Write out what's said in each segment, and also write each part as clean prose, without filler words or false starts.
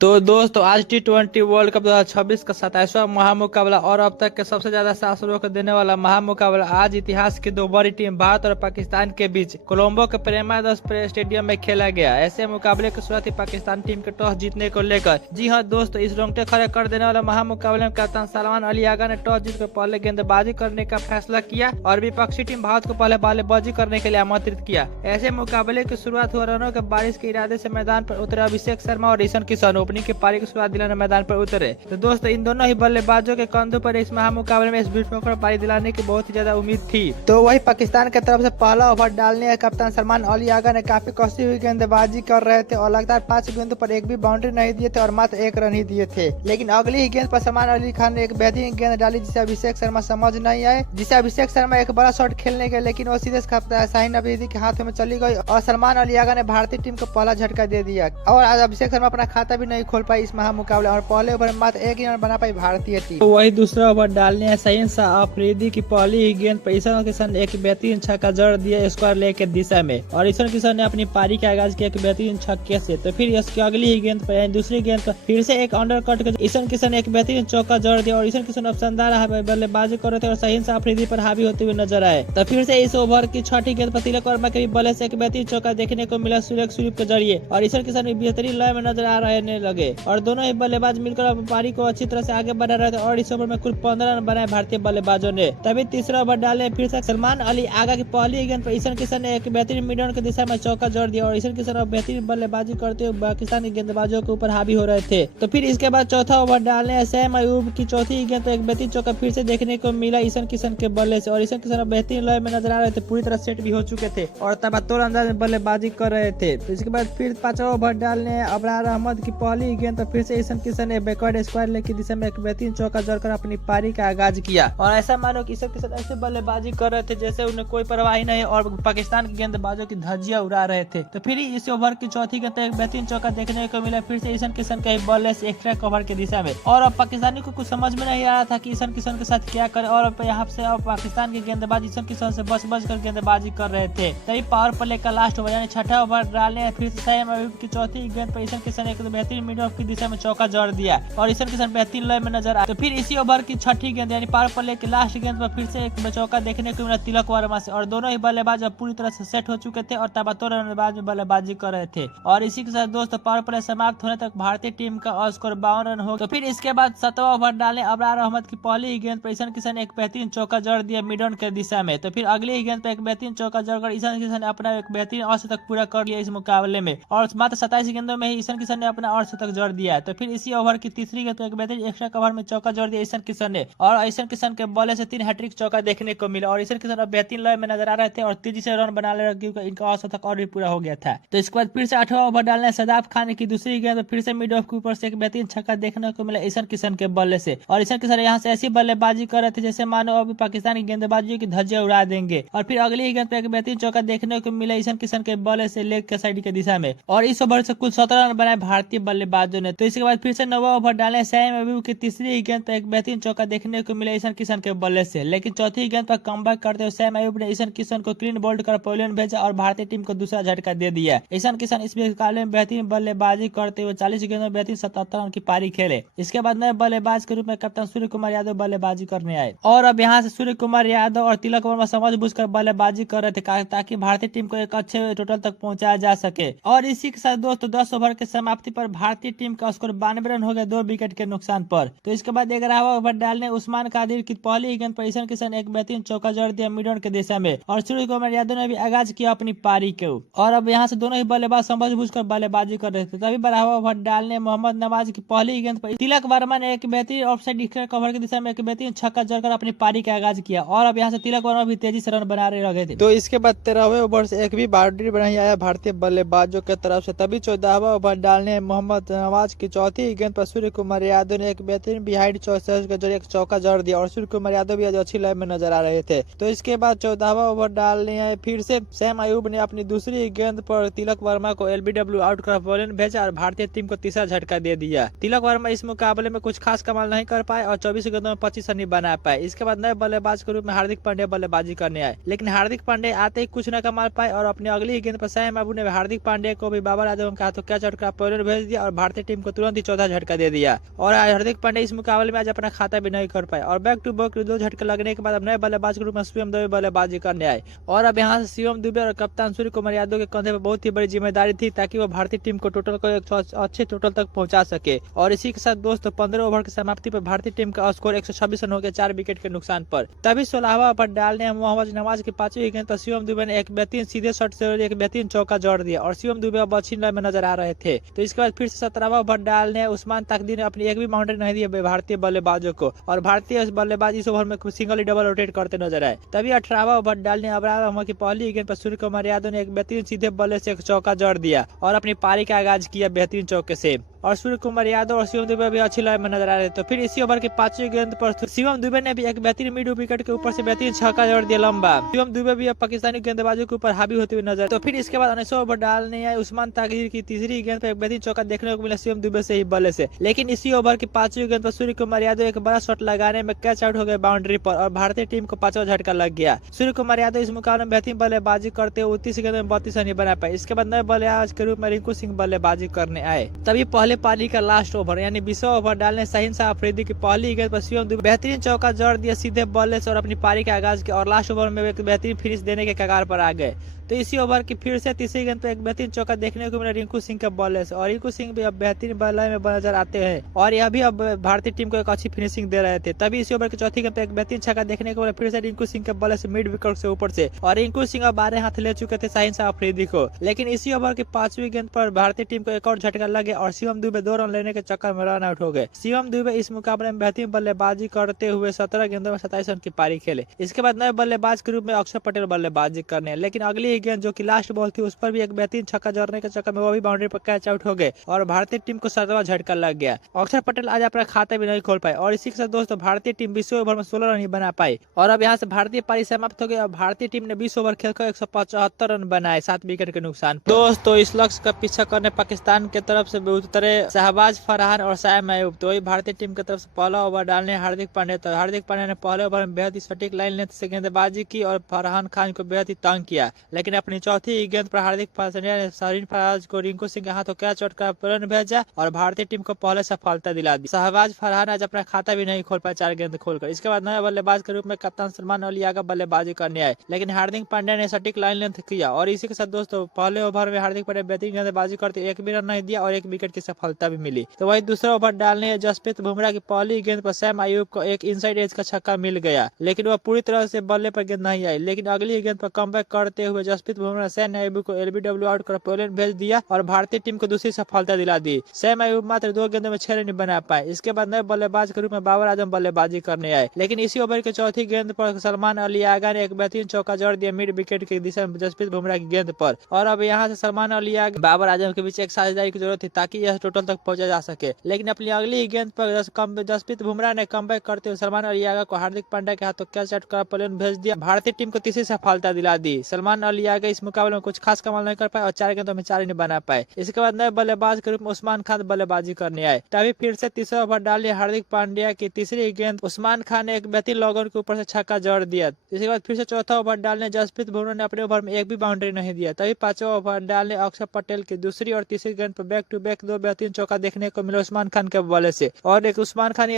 तो दोस्तों आज T20 वर्ल्ड कप 2026 का 27वां महामुकाबला और अब तक के सबसे ज्यादा शासकों को देने वाला महामुकाबला आज इतिहास की दो बड़ी टीम भारत और पाकिस्तान के बीच कोलंबो के प्रेमादास स्टेडियम में खेला गया। ऐसे मुकाबले की शुरुआत पाकिस्तान टीम के टॉस जीतने को लेकर। जी हाँ दोस्तों, इस रोंगटे खड़े कर देने वाले महामुकाबले में कप्तान सलमान अली आगा ने टॉस जीतकर पहले गेंदबाजी करने का फैसला किया और विपक्षी टीम भारत को पहले बल्लेबाजी करने के लिए आमंत्रित किया। ऐसे मुकाबले की शुरुआत हुआ रनों के बारिश के इरादे से मैदान पर उतरे अभिषेक शर्मा और ईशान किशन ओपनिंग की पारी की शुरुआत दिलाने मैदान पर उतरे। तो दोस्तों इन दोनों ही बल्लेबाजों के कंधों पर इस महामुकाबले में इस विस्फोटक पारी दिलाने की बहुत ही ज्यादा उम्मीद थी। तो वही पाकिस्तान की तरफ से पहला ओवर डालने कप्तान सलमान अली आगा ने काफी कसी हुई गेंदबाजी कर रहे थे और लगातार 5 गेंदों पर एक भी बाउंड्री नहीं दिए थे और मात्र 1 रन ही दिए थे। लेकिन अगली ही गेंद पर सलमान अली खान ने एक बेहतरीन गेंद डाली जिसे अभिषेक शर्मा समझ नहीं आए, जिसे अभिषेक शर्मा एक बड़ा शॉट खेलने गए लेकिन वो सीधे शाहीन अफरीदी के हाथों में चली गई और सलमान अली आगा ने भारतीय टीम को पहला झटका दे दिया और आज अभिषेक शर्मा अपना खाता भी नहीं खोल पाई इस महामुकाबले और पहले ओवर में मात्र 1 ही रन बना पाई भारतीय टीम। तो वही दूसरा ओवर डालने शाहीन अफरीदी की पहली ही गेंद पर ईशान किशन ने एक बेहतरीन छक्का जड़ दिया स्क्वायर लेग के दिशा में और ईशान किशन ने अपनी पारी का आगाज किया एक बेहतरीन छक्के से। तो फिर इसकी अगली ही गेंद पर यानी दूसरी गेंद पर फिर से एक अंडर कट कर ईशान किशन ने एक बेहतरीन चौका जड़ दिया और ईशान किशन अब शानदार बल्लेबाजी कर रहे थे और शाहीन अफरीदी पर हावी होते हुए नजर आए। तो फिर से इस ओवर की छठी गेंद पर तिलक वर्मा के बल्ले से एक बेहतरीन चौका देखने को मिला स्वीप के जरिए और ईशान किशन भी बेहतरीन लय में नजर आ रहने लगे और दोनों ही बल्लेबाज मिलकर पारी को अच्छी तरह से आगे बढ़ा रहे थे और इस ओवर में कुल 15 रन बनाए भारतीय बल्लेबाजों ने। तभी तीसरा ओवर डाले फिर से सलमान अली आगा की पहली गेंद पर ईशान किशन ने एक बेहतरीन मिड की दिशा में चौका जोड़ दिया और ईशान किशन बेहतरीन बल्लेबाजी करते हुए पाकिस्तान के गेंदबाजों के ऊपर हावी हो रहे थे। तो फिर इसके बाद चौथा ओवर डालने सैम अयूब की चौथी गेंद पर एक बेहतरीन चौका फिर से देखने को मिला ईशान किशन के बल्ले से और ईशान किशन बेहतरीन लय में नजर आ रहे थे, पूरी तरह सेट भी हो चुके थे और तबातोड़ अंदाज में बल्लेबाजी कर रहे थे। तो इसके बाद फिर पांचवा ओवर डालने अबरार अहमद की पहली गेंद पर फिर से ईशान किशन ने बैकवर्ड स्क्वायर लेग की दिशा में एक बेहतरीन चौका जड़कर अपनी पारी का आगाज किया और ऐसा मानो कि ईशान किशन ऐसे बल्लेबाजी कर रहे थे जैसे उन्हें कोई परवाह ही नहीं और पाकिस्तान के गेंदबाजों की धज्जियां उड़ा रहे थे। तो फिर इस ओवर की चौथी गेंद पर एक बेहतरीन चौका देखने को मिला फिर से ईशान किशन के बल्ले से एक्स्ट्रा कवर की दिशा में और अब पाकिस्तानी को कुछ समझ में नहीं आ रहा था कि ईशान किशन के साथ क्या करे और यहाँ से अब पाकिस्तान के गेंदबाज ईशान किशन से बच कर गेंदबाजी कर रहे थे। तभी पावर प्ले का लास्ट ओवर यानी छठा ओवर डालने फिर से सैम अयूब की चौथी गेंद पर ईशान किशन एक बेहतरीन मिड ऑफ की दिशा में चौका जड़ दिया और ईशान किशन बेहतरीन लय में नजर आया। तो फिर इसी ओवर की छठी गेंद यानी पावर प्ले की लास्ट गेंद पर फिर से एक चौका देखने को मिला तिलक वर्मा से और दोनों ही बल्लेबाज अब पूरी तरह से सेट हो चुके थे और तबातोड़ अंदाज में बल्लेबाजी कर रहे थे और इसी के साथ दोस्तों पावर प्ले समाप्त होने तक भारतीय टीम का स्कोर 52 रन हो। तो फिर इसके बाद 7वां ओवर डाले अबरार अहमद की पहली ही गेंद पर ईशान किशन ने एक बेहतरीन चौका जड़ दिया मिड ऑन के दिशा में। तो फिर अगली ही गेंद पर एक बेहतरीन चौका जड़कर ईशान किशन ने अपना एक बेहतरीन अर्धशतक पूरा कर लिया इस मुकाबले में और मात्र 27 गेंदों में ही ईशान किशन ने अपना अर्धशतक जड़ दिया है। तो फिर इसी ओवर की तीसरी गेंद पर एक बेहतरीन एक्स्ट्रा कवर में चौका जोड़ दिया ईशान किशन ने और ईशान किशन के बल्ले से 3 हैट्रिक चौका देखने को मिला और ईशान किशन अब बेहतरीन लय में नजर आ रहे थे और तेजी से रन बना ले क्योंकि इनका अर्धशतक और भी पूरा हो गया था। तो इसके बाद फिर से 8वां ओवर डालने सदाब खान की दूसरी गेंद फिर से मिड ऑफ के ऊपर से एक बेहतरीन छक्का देखने को मिला ईशान किशन के बल्ले से और ईशान किशन यहाँ से ऐसी बल्लेबाजी कर रहे थे जैसे मानो अभी पाकिस्तान की गेंदबाजियों की धज्जियां उड़ा देंगे और फिर अगली ही गेंद पर एक बेहतरीन चौका देखने को मिला ईशान किशन के बल्ले से लेग के साइड की दिशा में और इस ओवर से कुल 17 रन बनाए भारतीय बल्लेबाजों ने। तो इसके बाद फिर से 9वां ओवर डाले सैम अयूब की तीसरी गेंद पर एक बेहतरीन चौका देखने को मिला ईशान किशन के बल्ले से, लेकिन चौथी गेंद पर कमबैक करते हुए सैम अयूब ने ईशान किशन को क्लीन बोल्ड कर पवेलियन भेजा और भारतीय टीम को दूसरा झटका दे दिया। ईशान किशन इस मुकाबले में बेहतरीन बल्लेबाजी करते हुए 40 गेंदों में बेहतरीन 77 रन की पारी खेले। इसके बाद नए बल्लेबाज के रूप में कप्तान सूर्य कुमार यादव बल्लेबाजी करने आए और अब यहाँ से सूर्य कुमार यादव और तिलक वर्मा समझ बूझकर बल्लेबाजी कर रहे थे ताकि भारतीय टीम को एक अच्छे टोटल तक पहुंचाया जा सके और इसी के साथ दोस्तों 10 ओवर के समाप्ति पर भारतीय टीम का स्कोर 92 रन हो गया 2 विकेट के नुकसान पर। तो इसके बाद 11वां ओवर डालने उस्मान कादिर की पहली गेंद पर ईशान किशन एक बेहतरीन चौका जड़ दिया मिड ऑन के दिशा में और सूर्य कुमार यादव ने भी आगाज किया अपनी पारी को और अब यहाँ से दोनों ही बल्लेबाज समझ बूझकर बल्लेबाजी कर रहे थे। तभी 12वां ओवर डालने मोहम्मद नवाज की पहली गेंद पर तिलक वर्मा ने एक बेहतरीन ऑफसाइड कवर की दिशा में एक बेहतरीन छक्का जड़कर अपनी पारी का आगाज किया और अब यहाँ से तिलक वर्मा भी तेजी से रन बना रहे लगे थे। तो इसके बाद 13वें ओवर से एक भी बाउंड्री नहीं आया भारतीय बल्लेबाजों की तरफ से। तभी 14वां ओवर डालने मोहम्मद नवाज की चौथी गेंद पर सूर्य कुमार यादव ने एक बेहतरीन बिहाइंड चौसठ के जरिए एक चौका जड़ दिया और सूर्य कुमार यादव भी आज अच्छी लय में नजर आ रहे थे। तो इसके बाद 14वां ओवर डालने फिर से सैम अयूब ने अपनी दूसरी गेंद पर तिलक वर्मा को एलबीडब्ल्यू आउट कर पवेलियन भेजा और भारतीय टीम को तीसरा झटका दे दिया। तिलक वर्मा इस मुकाबले में कुछ खास कमाल नहीं कर पाए और 24 गेंदों में 25 रन नहीं बना पाए। इसके बाद नए बल्लेबाज के रूप में हार्दिक पांड्या बल्लेबाजी करने आए लेकिन हार्दिक पांड्या आते ही कुछ न कमाल पाए और अपनी अगली गेंद पर सैम अयूब ने हार्दिक पांड्या को भी बाबर आजम के हाथों कैच आउट कर पवेलियन भेज दिया और और भारतीय टीम को तुरंत ही चौथा झटका दे दिया। और हार्दिक पांड्या इस मुकाबले में आज अपना खाता भी नहीं कर पाए और बैक टू बैक 2 झटके लगने के बाद अब नए बल्लेबाज के रूप में शिवम दुबे बल्लेबाजी करने आए। और अब यहाँ से शिवम दुबे और कप्तान सूर्य कुमार यादव के कंधे पर बहुत ही बड़ी जिम्मेदारी थी ताकि वो भारतीय टीम को टोटल को एक अच्छे टोटल तक पहुंचा सके। और इसी के साथ दोस्तों 15 ओवर की समाप्ति पर भारतीय टीम का स्कोर 126 रन हो गया 4 विकेट के नुकसान पर। तभी 16वां ओवर डालने मोहम्मद नवाज की 5वीं गेंद पर शिवम दुबे ने एक बेहतरीन सीधे शॉट से एक बेहतरीन चौका जोड़ दिया और शिवम दुबे अब अच्छी लय में नजर आ रहे थे। तो इसके बाद फिर से 17वां ओवर डालने उस्मान तकदीर ने अपनी एक भी बाउंड्री नहीं दी भारतीय बल्लेबाजों को और भारतीय बल्लेबाज इस ओवर में सिंगल डबल रोटेट करते नजर आए। तभी 18वां ओवर डालने अब्रार अहमद की पहली गेंद पर सूर्य कुमार यादव ने एक बेहतरीन सीधे बल्ले से एक चौका जोड़ दिया और अपनी पारी का आगाज किया बेहतरीन चौके से। और सूर्य कुमार यादव और शिवम दुबे भी अच्छी लय में नजर आ रहे थे। तो फिर इसी ओवर की 5वीं गेंद पर शिवम दुबे ने भी एक बेहतरीन मिड विकेट के ऊपर से बेहतरीन छक्का जोड़ दिया लंबा। शिवम दुबे भी अब पाकिस्तानी गेंदबाजों के ऊपर हावी होते हुए नजर। तो फिर इसके बाद 19वां ओवर डालने आए उस्मान तकदीर की तीसरी गेंद पर एक बेहतरीन चौका देखने को मिला शिवम दुबे से ही बल्ले से। लेकिन इसी ओवर की 5वीं गेंद पर सूर्य कुमार यादव एक बड़ा शॉट लगाने में कैच आउट हो गए बाउंड्री पर और भारतीय टीम को 5वां झटका लग गया। सूर्य कुमार यादव इस मुकाबले में बेहतरीन बल्लेबाजी करते हुए 29 गेंद में 32 रन बना पाए। इसके बाद नए बल्लेबाज के रूप में रिंकू सिंह बल्लेबाजी करने आए। तभी पहले पारी का लास्ट ओवर यानी 20वां ओवर डालने शाहीन शाह अफरीदी की पहली गेंद पर शिवम दुबे बेहतरीन चौका जोड़ दिया सीधे बल्ले से और अपनी पारी का आगाज किया और लास्ट ओवर में एक बेहतरीन फिनिश देने के कगार पर आ गए। तो इसी ओवर की फिर से तीसरी गेंद पर एक बेहतरीन चौका देखने को मिला रिंकू सिंह के बल्ले से और रिंकू सिंह भी अब बेहतरीन बल्ले में नजर आते हैं और यह भी अब भारतीय टीम को एक अच्छी फिनिशिंग दे रहे थे। तभी इसी ओवर की चौथी गेंद पर एक बेहतरीन छक्का देखने को मिला फिर से रिंकू सिंह के बल्ले से मिड विकेट से ऊपर से और रिंकू सिंह अब 12 हाथ ले चुके थे शाहीन शाह अफरीदी को। लेकिन इसी ओवर की 5वीं गेंद पर भारतीय टीम को एक और झटका लगे और शिवम दुबे 2 रन लेने के चक्कर में रन आउट हो गए। शिवम दुबे इस मुकाबले में बेहतरीन बल्लेबाजी करते हुए 17 गेंदों में 27 रन की पारी खेले। इसके बाद नए बल्लेबाज के रूप में अक्षर पटेल बल्लेबाजी करने लेकिन अगली गेंद जो की लास्ट बॉल थी उस पर भी एक बेहतरीन छक्का जोड़ने के चक्कर में वो भी बाउंड्री पर कैच आउट हो गए और भारतीय टीम को 7वां झटका लग गया। अक्षर पटेल आज अपना खाता भी नहीं खोल पाए और इसी के साथ दोस्तों भारतीय टीम 20 ओवर में 16 रन ही बना पाई और अब यहाँ से भारतीय पारी समाप्त हो गई और भारतीय टीम ने 20 ओवर खेलकर 175 रन बनाए 7 विकेट के नुकसान। दोस्तों इस लक्ष्य का पीछा करने पाकिस्तान की तरफ से उतरे शहबाज फरहान और साइम अयूब। तो वही भारतीय टीम की तरफ से पहला ओवर डालने हार्दिक पांड्या। तो हार्दिक पांड्या ने पहले ओवर में बेहद ही सटीक लाइन लेंथ से गेंदबाजी की और फरहान खान को बेहद ही तंग किया। लेकिन अपनी चौथी गेंद पर हार्दिक पांड्या ने शाहीन फराज को रिंकू सिंह के हाथों कैच आउट कर रन भेजा और भारतीय टीम को पहले सफलता दिला दी। शहबाज फरहान आज अपना खाता भी नहीं खोल पाया 4 गेंद खोलकर। इसके बाद नए बल्लेबाज के रूप में कप्तान सलमान अली आगा बल्लेबाजी करने आए लेकिन हार्दिक पांड्या ने सटीक लाइन लेंथ किया और इसी के साथ दोस्तों पहले ओवर में हार्दिक पांड्या बेहतरीन गेंदबाजी करते एक भी रन नहीं दिया और 1 विकेट की सफलता भी मिली। तो वही दूसरा ओवर डालने जसप्रीत बुमराह की पहली गेंद पर सैम अयूब को एक इनसाइड एज का छक्का मिल गया लेकिन वह पूरी तरह से बल्ले पर गेंद नहीं आई। लेकिन अगली गेंद पर कमबैक करते हुए जसप्रीत बुमराह सैम अयूब को एलबीडब्ल्यू आउट कर पोलैंड भेज दिया और भारतीय टीम को दूसरी सफलता दिला दी। सैम अयूब मात्र 2 गेंदों में 6 रन बना पाए। इसके बाद नए बल्लेबाज के रूप में बाबर आजम बल्लेबाजी करने आए लेकिन इसी ओवर की चौथी गेंद पर सलमान अली आगा ने एक बेहतरीन चौका जोड़ दिया मिड विकेट की दिशा में जसप्रीत बुमराह की गेंद पर और अब यहाँ से सलमान अली आगा बाबर आजम के बीच एक साझेदारी की जरूरत थी ताकि यह टोटल तक पहुंचा जा सके। लेकिन अपनी अगली गेंद पर जसप्रीत बुमराह ने कमबैक करते हुए सलमान अली आगा को हार्दिक पांड्या के हाथों कैच आउट कर पोलैंड भेज दिया। भारतीय टीम को तीसरी सफलता दिला दी। सलमान अली आगा इस मुकाबले में कुछ खास कमाल नहीं कर पाए और 4 गेंदों में 4 रन बना पाए। इसके बाद नए बल्लेबाज के रूप में उस्मान खान बल्लेबाजी करने आए। तभी फिर से तीसरा ओवर डाले हार्दिक पांड्या की तीसरी गेंद उस्मान खान ने एक बेहतरीन लॉगर के ऊपर से छक्का जोड़ दिया। इसके बाद फिर से चौथा ओवर डालने जसप्रीत बुमराह ने अपने ओवर में एक भी बाउंड्री नहीं दिया। तभी 5वां ओवर डालने अक्षर पटेल की दूसरी और तीसरी गेंद पर बैक टू बैक 2 बेहतरीन चौका देखने को मिला उस्मान खान के बल्ले से और एक उस्मान खान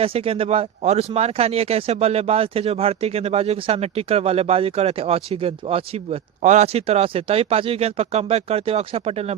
एक ऐसे बल्लेबाज थे जो भारतीय गेंदबाजों के सामने टिककर बल्लेबाजी कर रहे थे अच्छी तरह से। तभी 5वीं गेंद पर कमबैक करते हुए अक्षर पटेल ने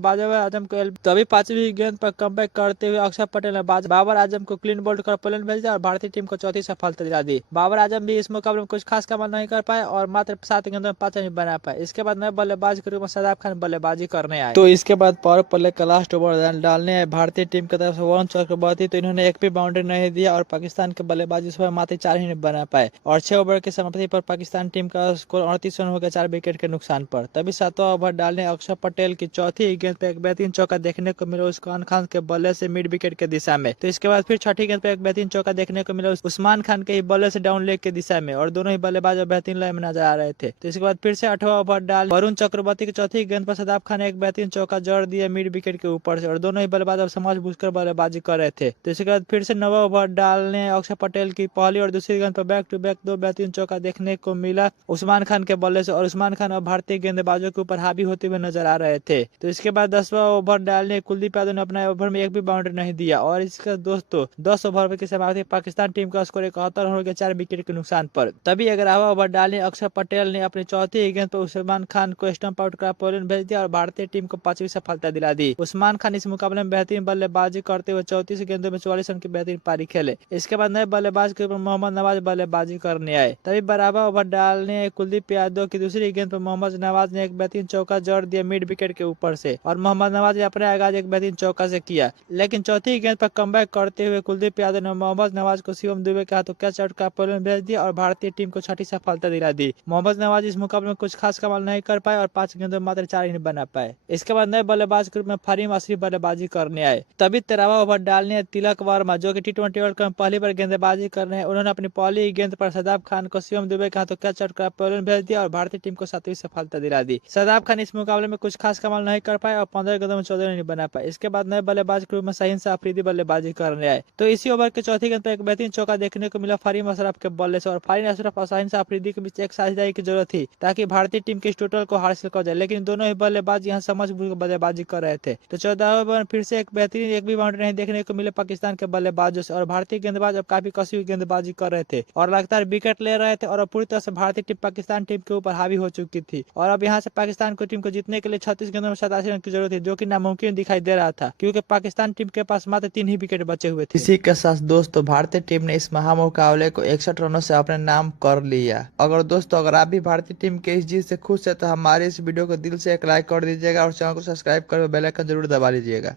बाबर आजम को क्लीन बोल्ड कर पोलैंड भेज दिया और भारतीय टीम को चौथी सफलता दिला दी। बाबर आजम भी इस मुकाबले में कुछ खास कमाल नहीं कर पाए और मात्र 7 गेंदों में 5 रन बना पाए। इसके बाद नए बल्लेबाज के रूप में शादाब खान बल्लेबाजी करने आए। तो इसके बाद पावर प्ले का लास्ट ओवर डालने आए भारतीय टीम की तरफ से वरुण चक्रवर्ती। तो इन्होंने एक भी बाउंड्री नहीं दिया और पाकिस्तान के बल्लेबाज इस पर मात्र 4 ही बना पाए और 6 ओवर की समाप्ति पर पाकिस्तान टीम का स्कोर 38 रन हो गया 4 विकेट के नुकसान पर। तभी 7वां ओवर डालने अक्षर पटेल की चौथी गेंद पर एक बेहतरीन चौका देखने को मिला उस्मान खान के बल्ले से मिड विकेट के दिशा में। तो इसके बाद फिर छठी गेंद पर एक बेहतरीन चौका देखने को मिला उस्मान खान के ही बल्ले से डाउन लेग के दिशा में और दोनों ही बल्लेबाज बेहतरीन लय में नजर आ रहे थे। तो इसके बाद फिर से 8वां ओवर डाल वरुण चक्रवर्ती की चौथी गेंद पर शादाब खान ने एक बेहतरीन चौका जोड़ दिया मिड विकेट के ऊपर से और दोनों ही बल्लेबाज अब समझबूझकर बल्लेबाजी कर रहे थे। तो इसके बाद फिर से नवा ओवर डालने अक्षर पटेल की पहली और दूसरी गेंद पर बैक टू बैक 2 बेहतरीन चौका देखने को मिला उस्मान खान के बल्ले से, और उस्मान खान अब भारतीय गेंदबाजों के ऊपर हावी होते हुए नजर आ रहे थे। तो इसके बाद 10वां ओवर डालने कुलदीप यादव ने अपने ओवर में एक भी बाउंड्री नहीं दिया, और इसका दोस्तों 10 ओवर की समाप्ति पाकिस्तान टीम का स्कोर 71 हो गया 4 विकेट के नुकसान पर। तभी 11वां ओवर डालने अक्षर पटेल ने अपनी चौथी गेंद पर उस्मान खान को स्टंप आउट कर पोलिंग भेज दिया और भारतीय टीम को 5वीं सफलता दिला दी। उस्मान खान इस मुकाबले में बेहतरीन बल्लेबाजी करते हुए 34 गेंदों में 44 रन की बेहतरीन पारी खेले। इसके बाद नए बल्लेबाज के ऊपर मोहम्मद नवाज बल्लेबाजी करने आए। तभी बराबर ओवर डालने कुलदीप यादव की दूसरी गेंद पर मोहम्मद नवाज ने एक बेहतरीन चौका जड़ दिया मिड विकेट के ऊपर से, और मोहम्मद नवाज ने अपने आगाज एक बेहतरीन चौका से किया। लेकिन चौथी गेंद पर कमबैक करते हुए कुलदीप यादव ने मोहम्मद नवाज को शिवम दुबे के हाथों कैच आउट कर पोलिंग भेज दिया और भारतीय टीम को 6ठी सफलता दिला दी। मोहम्मद नवाज इस मुकाबले में कुछ खास कमाल नहीं कर पाए और 5 गेंदों में मात्र 4 रन बना पाए। इसके बाद नए बल्लेबाज के रूप में फरीम असरी बल्लेबाजी करने आए। तभी 13वां ओवर डालने तिलक वर्मा जो कि टी20 वर्ल्ड कप में पहली बार गेंदबाजी कर रहे हैं, उन्होंने अपनी पहली गेंद पर शादाब खान को शिवम दुबे के हाथों कैच आउट कर पोलिंग भेज दिया और भारतीय टीम को 7वीं सफलता दिला दी। शादाब खान इस मुकाबले में कुछ खास कमाल नहीं कर पाए और 15 गेंदों में 14 रन बना पाए। इसके बाद नए बल्लेबाज के रूप में शाहीन शाह अफरीदी बल्लेबाजी करने आए। तो इसी ओवर के चौथी गेंद पर एक बेहतरीन चौका देखने को मिला फरीम अशरफ के बल्ले से, और फरीम अशरफ और शाहीन शाह अफरीदी के बीच एक साझेदारी की जरूरत थी ताकि भारतीय टीम के इस टोटल को हासिल कर जाए, लेकिन दोनों ही बल्लेबाज यहाँ समझबूझ कर बल्लेबाजी कर रहे थे। तो 14वें ओवर में फिर से एक बेहतरीन एक भी बाउंड्री नहीं देखने को मिले पाकिस्तान के बल्लेबाजों से, और भारतीय गेंदबाज अब काफी कसी हुई गेंदबाजी कर रहे थे और लगातार विकेट ले रहे थे, और अब पूरी तरह से भारतीय टीम पाकिस्तान टीम के ऊपर हावी हो चुकी थी। और अब यहाँ से पाकिस्तान को टीम को जीतने के लिए 36 गेंदों में 87 रन की जरूरत थी, जो कि नामुमकिन दिखाई दे रहा था क्योंकि पाकिस्तान टीम के पास मात्र 3 ही विकेट बचे हुए थे। इसी के साथ दोस्तों भारतीय टीम ने इस महामुकाबले को 61 रनों से अपने नाम कर लिया। अगर आप भी भारतीय टीम के इस जीत से खुश है तो हमारे इस वीडियो को दिल से एक लाइक कर दीजिएगा और चैनल को सब्सक्राइब कर बेल आइकन जरूर दबा लीजिएगा।